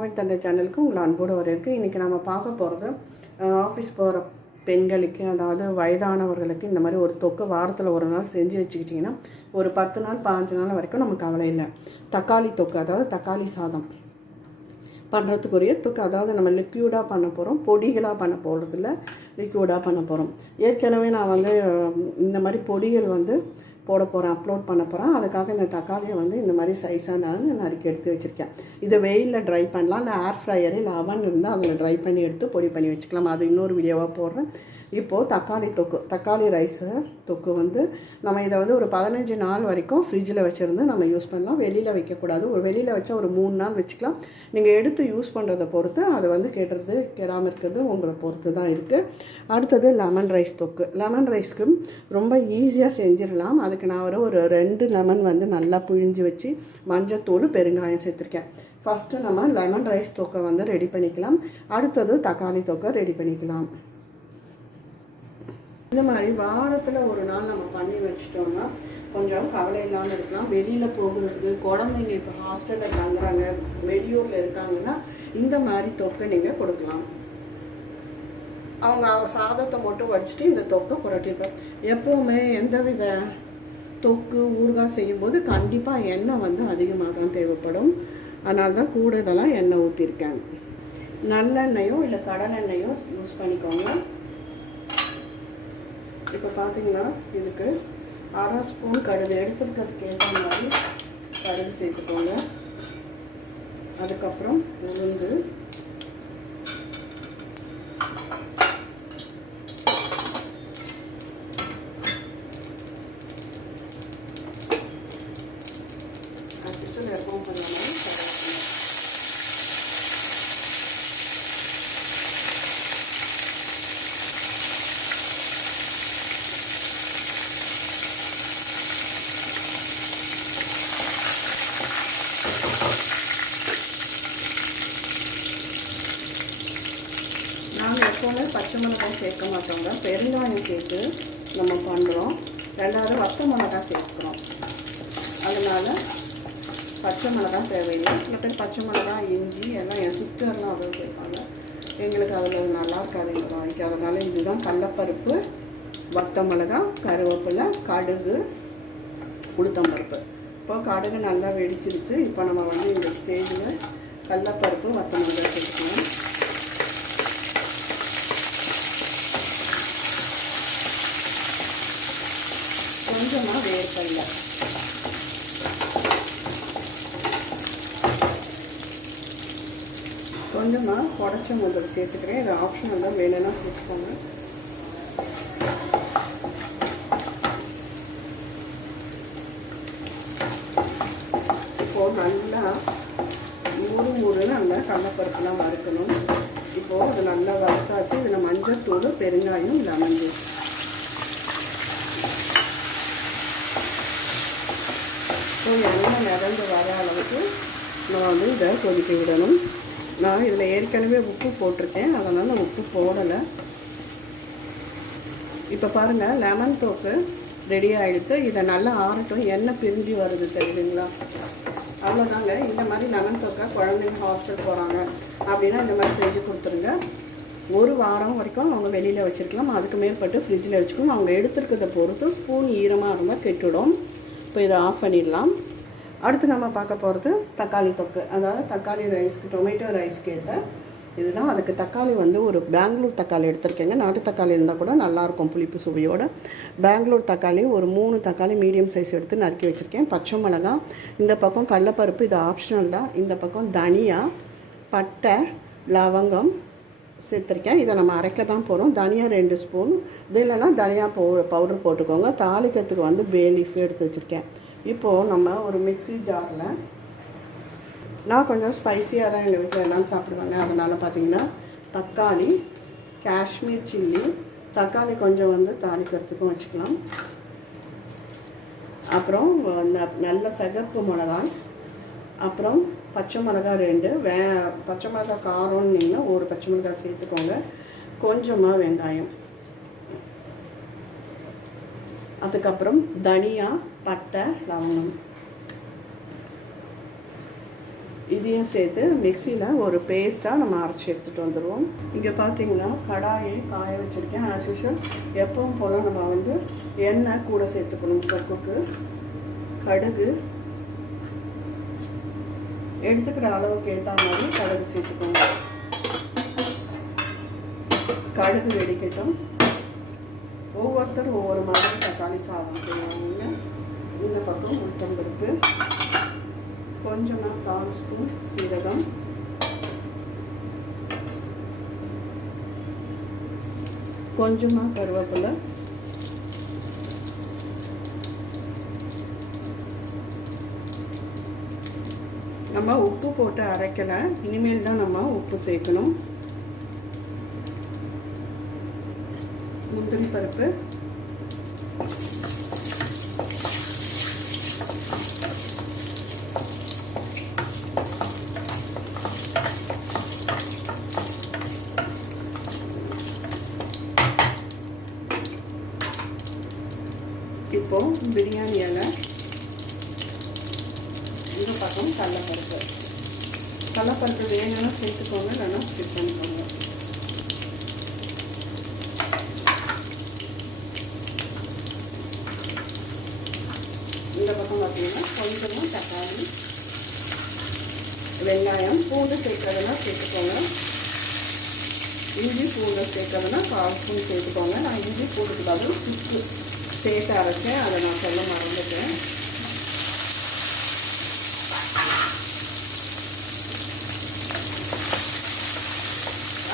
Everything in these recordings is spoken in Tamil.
அம்மாவின் தந்தை சேனலுக்கு உங்களை அன்போடு வரவேற்கு இன்றைக்கி நம்ம பார்க்க போகிறது ஆஃபீஸ் போகிற பெண்களுக்கு அதாவது வயதானவர்களுக்கு இந்த மாதிரி ஒரு தொக்கு வாரத்தில் ஒரு நாள் செஞ்சு வச்சுக்கிட்டிங்கன்னா ஒரு பத்து நாள் பாஞ்சு நாள் வரைக்கும் நமக்கு கவலை இல்லை. தக்காளி தொக்கு அதாவது தக்காளி சாதம் பண்ணுறதுக்குரிய தொக்கு. அதாவது நம்ம லிக்யூடாக பண்ண போகிறோம் பொடிகளாக பண்ண போகிறதில்ல லிக்யூடாக பண்ண போகிறோம் ஏற்கனவே நான் வந்து இந்த மாதிரி பொடிகள் வந்து போட போகிறேன் அப்லோட் பண்ண போகிறேன் அதுக்காக இந்த தக்காளியை வந்து இந்த மாதிரி சைஸாக நான் நறுக்கி எடுத்து வச்சுருக்கேன். இதை வெயிலில் ட்ரை பண்ணலாம். இல்லை ஏர் ஃப்ரையர் இல்லை அவன் இருந்தால் அதில் ட்ரை பண்ணி எடுத்து பொடி பண்ணி வச்சுக்கலாம். அது இன்னொரு வீடியோவாக போடுறேன். இப்போது தக்காளி தொக்கு தக்காளி ரைஸு தொக்கு வந்து நம்ம இதை வந்து ஒரு பதினஞ்சு நாள் வரைக்கும் ஃப்ரிட்ஜில் வச்சுருந்து நம்ம யூஸ் பண்ணலாம். வெளியில் வைக்கக்கூடாது. ஒரு வெளியில் வச்சா ஒரு மூணு நாள் வச்சுக்கலாம். நீங்கள் எடுத்து யூஸ் பண்ணுறதை பொறுத்து அது வந்து கெடுறது கெடாமல் இருக்கிறது உங்களை பொறுத்து தான் இருக்குது அடுத்தது லெமன் ரைஸ் தொக்கு. லெமன் ரைஸ்க்கு ரொம்ப ஈஸியாக செஞ்சிடலாம். அதுக்கு நான் ஒரு ஒரு ரெண்டு லெமன் வந்து நல்லா புழிஞ்சு வச்சு மஞ்சத்தூள் பெருங்காயம் சேர்த்துருக்கேன். ஃபஸ்ட்டு நம்ம லெமன் ரைஸ் தொக்கை வந்து ரெடி பண்ணிக்கலாம். அடுத்தது தக்காளி தொக்கை ரெடி பண்ணிக்கலாம். இந்த மாதிரி வாரத்தில் ஒரு நாள் நம்ம பண்ணி வச்சிட்டோம்னா கொஞ்சம் கவலை இல்லாமல் இருக்கலாம். வெளியில் போகிறதுக்கு குழந்தைங்க இப்போ ஹாஸ்டலில் தங்குறாங்க வெளியூரில் இருக்காங்கன்னா இந்த மாதிரி தொக்கை நீங்கள் கொடுக்கலாம். அவங்க சாதத்தை மட்டும் வடிச்சிட்டு இந்த தொக்கை புரட்டிருப்பேன் எப்போவுமே எந்த வித தொக்கு ஊறுகாய் செய்யும்போது கண்டிப்பாக எண்ணெய் வந்து அதிகமாக தான் தேவைப்படும். அதனால தான் கூடுதலாக எண்ணெய் ஊற்றிருக்கேன் நல்லெண்ணெயோ இல்லை கடலெண்ணெயோ யூஸ் பண்ணிக்கோங்க. இப்போ பார்த்தீங்கன்னா இதுக்கு அரை ஸ்பூன் கடுகு எடுத்துருக்கிறதுக்கு ஏற்ற மாதிரி கடுகு சேர்த்துக்கோங்க. அதுக்கப்புறம் உளுந்து ஆக்சுவலாக எப்பவும் பண்ணலாம் நாங்கள் எப்போவுமே மிளகாய் சேர்க்க மாட்டோங்க பெருங்காயம் சேர்த்து நம்ம பண்ணுறோம் ரெண்டாவது வத்த மிளகாய் சேர்த்துக்கிறோம் அதனால் பச்சை மிளகாய் தேவையில்லை. சில பேர் பச்சை மிளகாய் இஞ்சி எல்லாம் என் சிஸ்டர்லாம் அதை சேர்ப்பாங்க. எங்களுக்கு அதில் நல்லா இருக்காது எங்கள் வாய்க்கு. அதனால் இதுதான் கடலப்பருப்பு வத்த மிளகாய் கருவேப்பிலை கடுகு உளுத்தம்பருப்பு இப்போ கடுகு நல்லா வெடிச்சிருச்சு. இப்போ நம்ம வந்து இந்த ஸ்டேஜில் கடலப்பருப்பு வத்த மிளகாய் சேர்த்துக்கணும் கொஞ்சமாக வேர்க்கடலை கொஞ்சமாக உடச்ச முதல் சேர்த்துக்கிறேன். இது ஆப்ஷனல் தான் வேணும்னா சேர்த்துக்கோங்க இப்போது நல்லா முறு முறுன்னு நல்லா கடலைப்பருப்புலாம் வறுக்கணும். இப்போது அது நல்லா வறுத்தாச்சு. இதில் மஞ்சள் தூள் பெருங்காயம் லெமன் ஜூஸ் இப்போ எண்ணெய் நிறந்து வர அளவுக்கு நான் வந்து இதை கொதிக்க விடணும். நான் இதில் ஏற்கனவே உப்பு போட்டிருக்கேன். அதனால் நான் உப்பு போடலை. இப்போ பாருங்கள் லெமன் தோக்கு ரெடி ஆகிடுத்து இதை நல்லா ஆறட்டும். எண்ணெய் பிரிஞ்சு வருது தெரியுதுங்களா? அவ்வளோதாங்க. இந்த மாதிரி லெமன் தோக்கை குழந்தைங்க ஹாஸ்டல் போகிறாங்க அப்படின்னா இந்த மாதிரி செஞ்சு கொடுத்துருங்க. ஒரு வாரம் வரைக்கும் அவங்க வெளியில் வச்சுருக்கலாம். அதுக்கு மேற்பட்டு ஃப்ரிட்ஜில் வச்சுக்கணும் அவங்க எடுத்துருக்கிறத பொறுத்து ஸ்பூன் ஈரமாக இருந்தால் கெட்டுடும். இப்போ இதை ஆஃப் பண்ணிடலாம். அடுத்து நம்ம பார்க்க போகிறது தக்காளி தொக்கு. அதாவது தக்காளி ரைஸ்க்கு டொமேட்டோ ரைஸ்க்கு ஏற்ற இதுதான். அதுக்கு தக்காளி வந்து ஒரு பெங்களூர் தக்காளி எடுத்திருக்கேங்க. நாட்டு தக்காளி இருந்தால் கூட நல்லாயிருக்கும் புளிப்பு சுவையோட. பெங்களூர் தக்காளி ஒரு மூணு தக்காளி மீடியம் சைஸ் எடுத்து நறுக்கி வச்சுருக்கேன். பச்சை மிளகா இந்த பக்கம் கடலப்பருப்பு இது ஆப்ஷனல் தான். இந்த பக்கம் தனியா பட்டை லவங்கம் சேர்த்துருக்கேன். இதை நம்ம அரைக்க தான் போகிறோம் தனியா ரெண்டு ஸ்பூன் இது இல்லைன்னா தனியா பவு பவுடர் போட்டுக்கோங்க. தாளிக்கிறதுக்கு வந்து பே லீஃப் எடுத்து வச்சுருக்கேன். இப்போது நம்ம ஒரு மிக்ஸி ஜாரில் நான் கொஞ்சம் ஸ்பைசியாக தான் எங்கள் வீட்டில் எல்லாம் சாப்பிடுவாங்க. அதனால் பார்த்தீங்கன்னா தக்காளி காஷ்மீர் சில்லி தக்காளி கொஞ்சம் வந்து தாளிக்கிறதுக்கும் வச்சுக்கலாம். அப்புறம் நல்ல சிகப்பு மிளகாய் அப்புறம் பச்சை மிளகாய் ரெண்டு வே பச்சை மிளகாய் நீங்கள் ஒரு பச்சை மிளகாய் சேர்த்துக்கோங்க. கொஞ்சமாக வெங்காயம். அதுக்கப்புறம் தனியா பட்டை லவங்கம். இதையும் சேர்த்து மிக்சியில் ஒரு பேஸ்ட்டாக நம்ம அரைச்சி எடுத்துகிட்டு வந்துடுவோம் இங்கே பார்த்தீங்கன்னா கடாயை காய வச்சுருக்கேன். ஆஸ் யூஷுவல் எப்பவும் போல் நம்ம வந்து எண்ணெய் கூட சேர்த்துக்கணும். தொக்குக்கு கடுகு. எடுத்துக்கிற அளவுக்கு ஏற்ற மாதிரி கடுகு சேர்த்துக்கணும் கடுகு வெடிக்கட்டும். ஒவ்வொருத்தரும் ஒவ்வொரு மாதிரி தக்காளி சாதம் செய்வாங்க இந்த பக்கம் உளுத்தம்பருப்பு கொஞ்சமாக கால் ஸ்பூன் சீரகம். கொஞ்சமாக கருவேப்பிலை. நம்ம உப்பு போட்டு அரைக்கலை இனிமேல் தான் நம்ம உப்பு சேர்க்கணும். முந்திரி பருப்பு இப்போ பிரியாணி இலை. இந்த பக்கம் கடலப்பருப்பு. கடலப்பருப்பு வேணும்னா சேர்த்துக்கோங்க இல்லைன்னா ஸ்கிப் பண்ணிக்கோங்க. அப்படின்னா கொஞ்சமாக தக்காளி வெங்காயம் பூண்டு சேர்க்கறதுனா சேர்த்துக்கோங்க. இஞ்சி பூண்டு சேர்க்கறதுனா கால் ஸ்பூன் சேர்த்துக்கோங்க. நான் இஞ்சி பூண்டுக்கு பதில் சுக்கு சேர்த்து அரைச்சேன். அதை நான் சொல்ல மறந்துட்டேன்.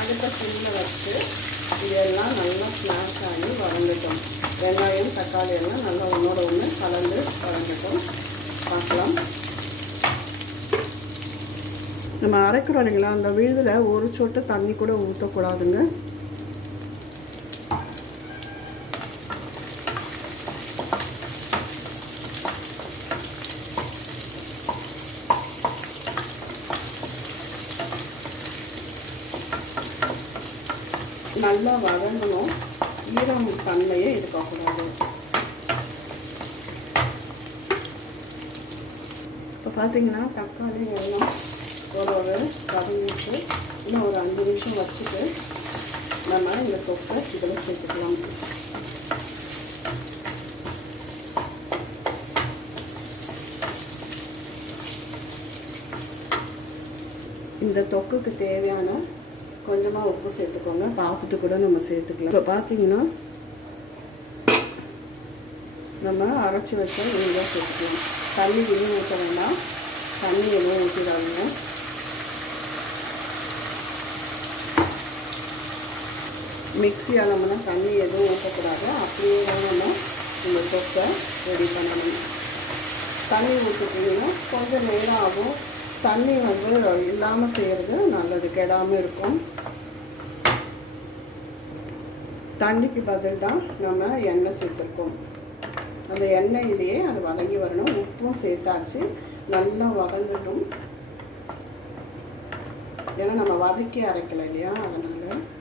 அடுத்த சிம்மில் வச்சு இதெல்லாம் நல்லா ஸ்நாக்ஸ் ஆகி வறந்துட்டோம் வெங்காயம் தக்காளி எல்லாம் நல்லா ஒன்றோட ஒன்று கலந்து வறந்துட்டோம் பார்க்கலாம். நம்ம அரைக்கிறோம் இல்லைங்களா? அந்த விழுதில் ஒரு சொட்டு தண்ணி கூட ஊற்றக்கூடாதுங்க தன்மையே இருக்கக்கூடாது. இப்போ பார்த்தீங்கன்னா தக்காளி எல்லாம் ஒரு ஒரு இன்னும் ஒரு அஞ்சு நிமிஷம் வச்சுட்டு நம்ம இந்த தொப்பை இதில் சேர்த்துக்கலாம். இந்த தொக்குக்கு தேவையான கொஞ்சமாக உப்பு சேர்த்துக்கோங்க. பார்த்துட்டு கூட நம்ம சேர்த்துக்கலாம். இப்போ பார்த்தீங்கன்னா நம்ம அரைச்சி வச்ச நெய்யாக சேர்த்துக்கலாம். தண்ணி எதுவும் ஊற்ற வேண்டாம். தண்ணி எதுவும் ஊற்றிடாதீங்க மிக்ஸி அளவுனா தண்ணி எதுவும் ஊற்றக்கூடாது அப்படியே தான் நம்ம இந்த தொப்பை ரெடி பண்ணணும். தண்ணி ஊற்றிட்டிங்கன்னா கொஞ்சம் நேரம் ஆகும். தண்ணி வந்து இல்லாமல் செய்கிறது நல்லது. கெடாமல் இருக்கும். தண்ணிக்கு பதில் தான் நம்ம எண்ணெய் சேர்த்துருக்கோம். அந்த எண்ணெயிலேயே அது வதங்கி வரணும். உப்பும் சேர்த்தாச்சு. நல்லா வதங்கட்டும். ஏன்னா நம்ம வதக்கி அரைக்கல இல்லையா? அதனால்.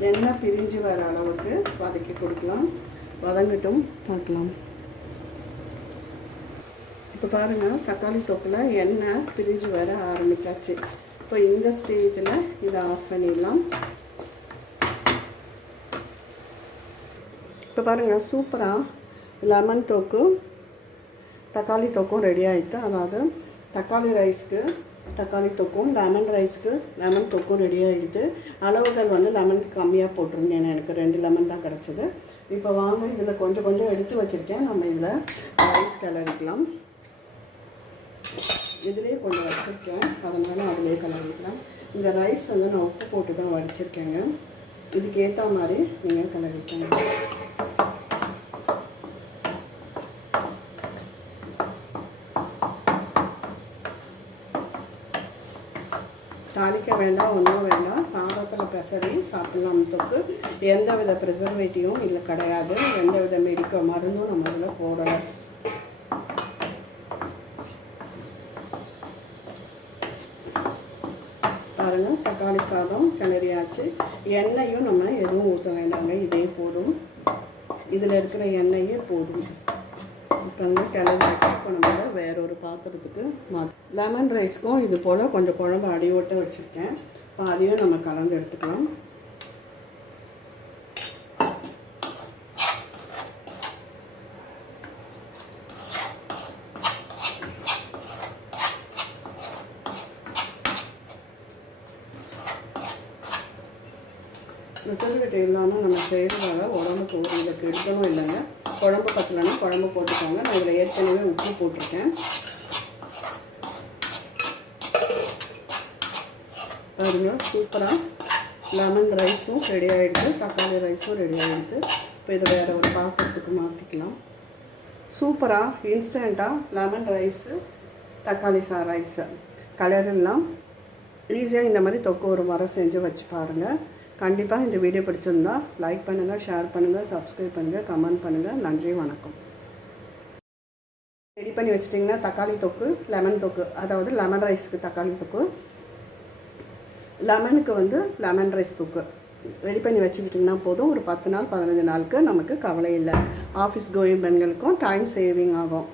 எண்ணெய் பிரிஞ்சு வர அளவுக்கு வதக்கி கொடுக்கலாம். வதங்கட்டும். பார்க்கலாம். இப்போ பாருங்கள் தக்காளி தொக்கில் எண்ணெய் பிரிஞ்சு வர ஆரம்பிச்சாச்சு. இப்போ இந்த ஸ்டேஜில் இதை ஆஃப் பண்ணிடலாம். இப்போ பாருங்கள் சூப்பராக லெமன் தொக்கு தக்காளி தொக்கும் ரெடி ஆகிட்டு அதாவது தக்காளி ரைஸ்க்கு தக்காளி தொக்கும் லெமன் ரைஸ்க்கு லெமன் தொக்கும் ரெடி ஆகிடுது அளவுகள் வந்து லெமனுக்கு கம்மியாக போட்டிருந்தேன் எனக்கு. ரெண்டு லெமன் தான் கிடச்சிது. இப்போ வாங்க இதில் கொஞ்சம் கொஞ்சம் எடுத்து வச்சுருக்கேன். நம்ம இதில் ரைஸ் கிளறிக்கலாம் இதுலேயே கொஞ்சம் வச்சுருக்கேன். அதனால அதிலே கிளறிக்கலாம் இந்த ரைஸ் வந்து நான் உப்பு போட்டு தான் வடிச்சிருக்கேங்க. இதுக்கு ஏற்ற மாதிரி நீங்கள் கிளறிக்கோங்க தாளிக்க வேண்டாம் ஒன்றும் வேண்டாம். சாதத்தில் பெசரி சாப்பிட்லாம் தொக்கு. எந்த வித ப்ரிசர்வேட்டிவும் இல்லை கிடையாது. எந்த வித மெடிக்க மருந்தும் நம்ம இதில் போடலை. பாருங்கள் தக்காளி சாதம் கிளறியாச்சு எண்ணெயும் நம்ம எதுவும் ஊற்ற வேண்டாங்க இதே போதும். இதில் இருக்கிற எண்ணெயே போதும். பாருங்க கிளம்பி இப்போ நம்ம வேற ஒரு பாத்திரத்துக்கு மா லெமன் ரைஸ்க்கும் இது போல் கொஞ்சம் குழம்பு அடியோட்ட வச்சுருக்கேன். இப்போ அதையும் நம்ம கலந்து எடுத்துக்கலாம். ரிசல்ட் இல்லாமல் நம்ம செய்கிறதால உடம்புக்கு ஒரு இதை கெடுக்கணும் இல்லைங்க. குழம்பு பத்தலைன்னா குழம்பு போட்டுக்கோங்க. நான் இதில் ஏற்கனவே உப்பு போட்டிருக்கேன். பாருங்க சூப்பராக லெமன் ரைஸும் ரெடி ஆகிடுது தக்காளி ரைஸும் ரெடி ஆகிடுது இப்போ இதை வேறு ஒரு பாத்திரத்துக்கு மாற்றிக்கலாம் சூப்பராக இன்ஸ்டண்ட்டாக லெமன் ரைஸு தக்காளி சா ரைஸு. கலரெல்லாம் ஈஸியாக இந்த மாதிரி தொக்கு ஒரு மரம் செஞ்சு வச்சு பாருங்கள் கண்டிப்பாக இந்த வீடியோ பிடிச்சிருந்தா லைக் பண்ணுங்கள் ஷேர் பண்ணுங்கள் சப்ஸ்கிரைப் பண்ணுங்கள் கமெண்ட் பண்ணுங்கள் நன்றி வணக்கம். ரெடி பண்ணி வச்சிட்டிங்கன்னா தக்காளி தொக்கு லெமன் தொக்கு அதாவது லெமன் ரைஸ்க்கு தக்காளி தொக்கு. லெமனுக்கு வந்து லெமன் ரைஸ் தொக்கு. ரெடி பண்ணி வச்சுக்கிட்டிங்கன்னா போதும். ஒரு பத்து நாள் பதினஞ்சு நாளுக்கு நமக்கு கவலை இல்லை. ஆஃபீஸ் கோயிங் பெண்களுக்கும் டைம் சேவிங் ஆகும்.